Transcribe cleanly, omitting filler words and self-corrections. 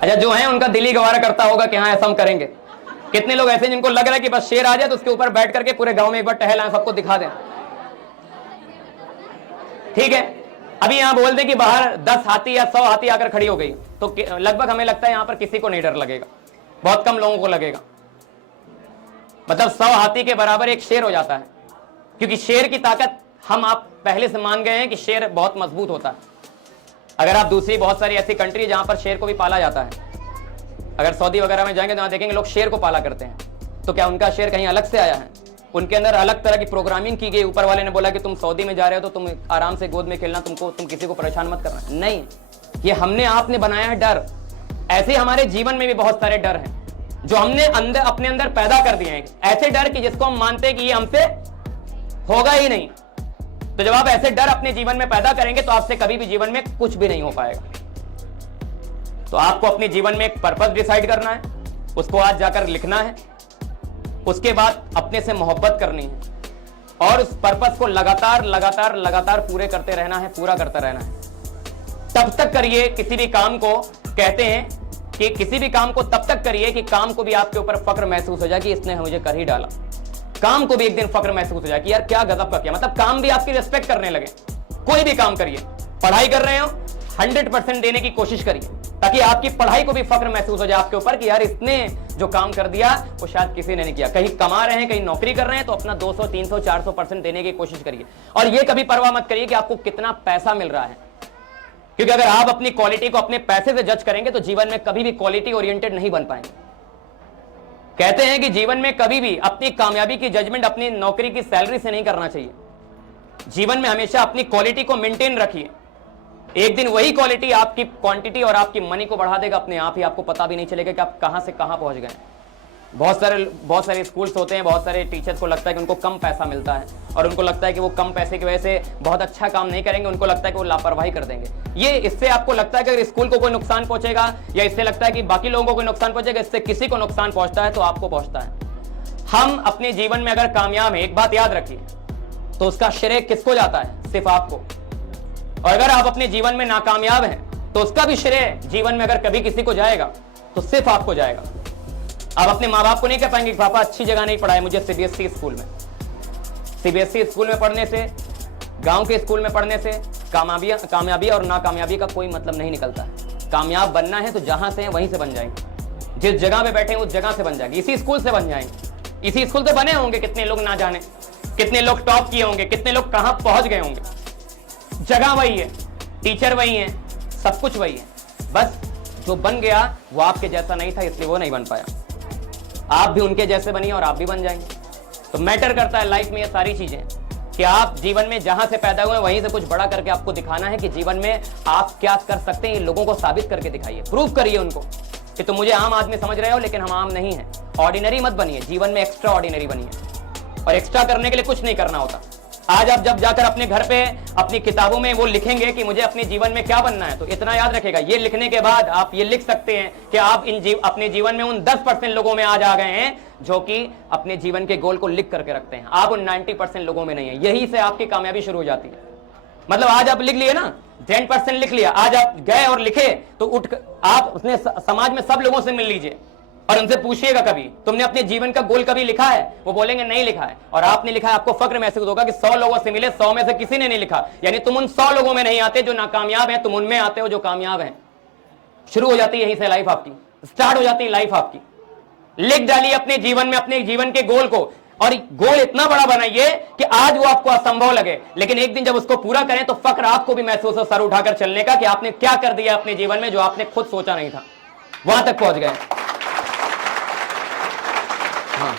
अच्छा, जो है उनका दिल ही गवारा करता होगा कि हाँ ऐसा हम करेंगे। कितने लोग ऐसे जिनको लग रहा है कि बस शेर आ जाए तो उसके ऊपर बैठ करके पूरे गांव में एक बार टहलाएं, सबको दिखा दें। ठीक है, अभी यहां बोल दें कि बाहर 10 हाथी या 100 हाथी आकर खड़ी हो गई तो लगभग हमें लगता है यहां पर किसी को नहीं डर लगेगा, बहुत कम लोगों को लगेगा। मतलब 100 हाथी के बराबर एक शेर हो जाता है, क्योंकि शेर की ताकत हम आप पहले से मान गए हैं कि शेर बहुत मजबूत होता है। अगर आप दूसरी बहुत सारी ऐसी कंट्री जहां पर शेर को भी पाला जाता है, अगर सऊदी वगैरह में जाएंगे तो वहां देखेंगे लोग शेर को पाला करते हैं, तो क्या उनका शेर कहीं अलग से आया है? उनके अंदर अलग तरह की प्रोग्रामिंग की गई। ऊपर वाले ने बोला कि तुम सऊदी में जा रहे हो तो तुम आराम से गोद में खेलना, तुम किसी को परेशान मत करना। नहीं, ये हमने आपने बनाया है डर। ऐसे हमारे जीवन में भी बहुत सारे डर हैं जो हमने अपने अंदर पैदा कर दिए हैं, ऐसे डर कि जिसको हम मानते हैं कि ये हमसे होगा ही नहीं। तो जब आप ऐसे डर अपने जीवन में पैदा करेंगे तो आपसे कभी भी जीवन में कुछ भी नहीं हो पाएगा। तो आपको अपने जीवन में एक पर्पस डिसाइड करना है, उसको आज जाकर लिखना है, उसके बाद अपने से मोहब्बत करनी है और उस पर्पस को लगातार लगातार लगातार पूरे करते रहना है, पूरा करते रहना है। तब तक करिए किसी भी काम को, कहते हैं कि किसी भी काम को तब तक करिए कि काम को भी आपके ऊपर फक्र महसूस हो जाए कि इसने मुझे कर ही डाला। काम को भी एक दिन फक्र महसूस हो जाए कि यार क्या गजब का किया, मतलब काम भी आपकी रिस्पेक्ट करने लगे। कोई भी काम करिए, पढ़ाई कर रहे हो 100% देने की कोशिश करिए ताकि आपकी पढ़ाई को भी फक्र महसूस हो जाए आपके ऊपर कि यार इसने जो काम कर दिया वो शायद किसी ने नहीं किया। कहीं कमा रहे हैं, कहीं नौकरी कर रहे हैं तो अपना 200 300 400% देने की कोशिश करिए। और ये कभी परवाह मत करिए कि आपको कितना पैसा मिल रहा है, क्योंकि अगर आप अपनी क्वालिटी को अपने पैसे से जज करेंगे तो जीवन में कभी भी क्वालिटी ओरिएंटेड नहीं बन पाएंगे। कहते हैं कि जीवन में कभी भी अपनी कामयाबी की जजमेंट अपनी नौकरी की सैलरी से नहीं करना चाहिए। जीवन में हमेशा अपनी क्वालिटी को मेंटेन रखिए। एक दिन वही क्वालिटी आपकी क्वांटिटी और आपकी मनी को बढ़ा देगा अपने आप ही, आपको पता भी नहीं चलेगा कि आप कहां से कहां पहुंच गए। बहुत सारे स्कूल्स होते हैं, बहुत सारे टीचर्स को लगता है कि उनको कम पैसा मिलता है और उनको लगता है कि वो कम पैसे की वजह से बहुत अच्छा काम नहीं करेंगे, उनको लगता है कि वो लापरवाही कर देंगे। ये इससे आपको लगता है कि अगर स्कूल को कोई नुकसान पहुंचेगा या इससे लगता है कि बाकी लोगों को कोई नुकसान पहुंचेगा, इससे किसी को नुकसान पहुंचता है तो आपको पहुंचता है। हम अपने जीवन में अगर कामयाब है, एक बात याद रखिए, तो उसका श्रेय किसको जाता है? सिर्फ आपको। और अगर आप अपने जीवन में नाकामयाब हैं तो उसका भी श्रेय जीवन में अगर कभी किसी को जाएगा तो सिर्फ आपको जाएगा। आप अपने माँ बाप को नहीं कह पाएंगे कि पापा अच्छी जगह नहीं पढ़ाए मुझे सीबीएसई स्कूल में। सीबीएसई स्कूल में पढ़ने से, गांव के स्कूल में पढ़ने से कामयाबी और नाकामयाबी का कोई मतलब नहीं निकलता है। कामयाब बनना है तो जहां से है वहीं से बन जाएंगे, जिस जगह पे बैठे हैं उस जगह से बन जाएंगे, इसी स्कूल से बन जाएंगे। इसी स्कूल से बने होंगे, कितने लोग ना जाने, कितने लोग टॉप किए होंगे, कितने लोग कहां पहुंच गए होंगे। जगह वही है, टीचर वही है, सब कुछ वही है, बस जो बन गया वो आपके जैसा नहीं था इसलिए वो नहीं बन पाया। आप भी उनके जैसे बनिए और आप भी बन जाएंगे। तो मैटर करता है लाइफ में ये सारी चीजें कि आप जीवन में जहां से पैदा हुए वहीं से कुछ बड़ा करके आपको दिखाना है कि जीवन में आप क्या कर सकते हैं। ये लोगों को साबित करके दिखाइए, प्रूव करिए उनको कि तुम मुझे आम आदमी समझ रहे हो लेकिन हम आम नहीं हैं। ऑर्डिनरी मत बनिए, जीवन में एक्स्ट्रा ऑर्डिनरी बनिए। और एक्स्ट्रा करने के लिए कुछ नहीं करना होता। आज आप जब जाकर अपने घर पे अपनी किताबों में वो लिखेंगे कि मुझे अपने जीवन में क्या बनना है, तो इतना याद रखेगा, ये लिखने के बाद आप ये लिख सकते हैं कि आप अपने जीवन में उन 10% लोगों में आज आ गए हैं जो कि अपने जीवन के गोल को लिख करके रखते हैं। आप उन 90% लोगों में नहीं है। यही से आपकी कामयाबी शुरू हो जाती है। मतलब आज आप लिख लिए ना, 10% लिख लिया, आज आप गए और लिखे तो उठ आप उसने समाज में सब लोगों से मिल लीजिए और उनसे पूछिएगा कभी तुमने अपने जीवन का गोल कभी लिखा है, वो बोलेंगे नहीं लिखा है। और आपने लिखा है, आपको फक्र महसूस होगा कि 100 लोगों से मिले, 100 में से किसी ने नहीं लिखा। यानी तुम उन 100 लोगों में नहीं आते जो नाकामयाब हैं, तुम उनमें आते हो जो कामयाब हैं। शुरू हो जाती है यहीं से लाइफ आपकी, स्टार्ट हो जाती है लाइफ आपकी। लिख डालिए अपने जीवन में अपने जीवन के गोल को, और गोल इतना बड़ा बनाइए कि आज वो आपको असंभव लगे, लेकिन एक दिन जब उसको पूरा करें तो फक्र आपको भी महसूस हो सर उठाकर चलने का कि आपने क्या कर दिया अपने जीवन में जो आपने खुद सोचा नहीं था, वहां तक पहुंच गए। हाँ।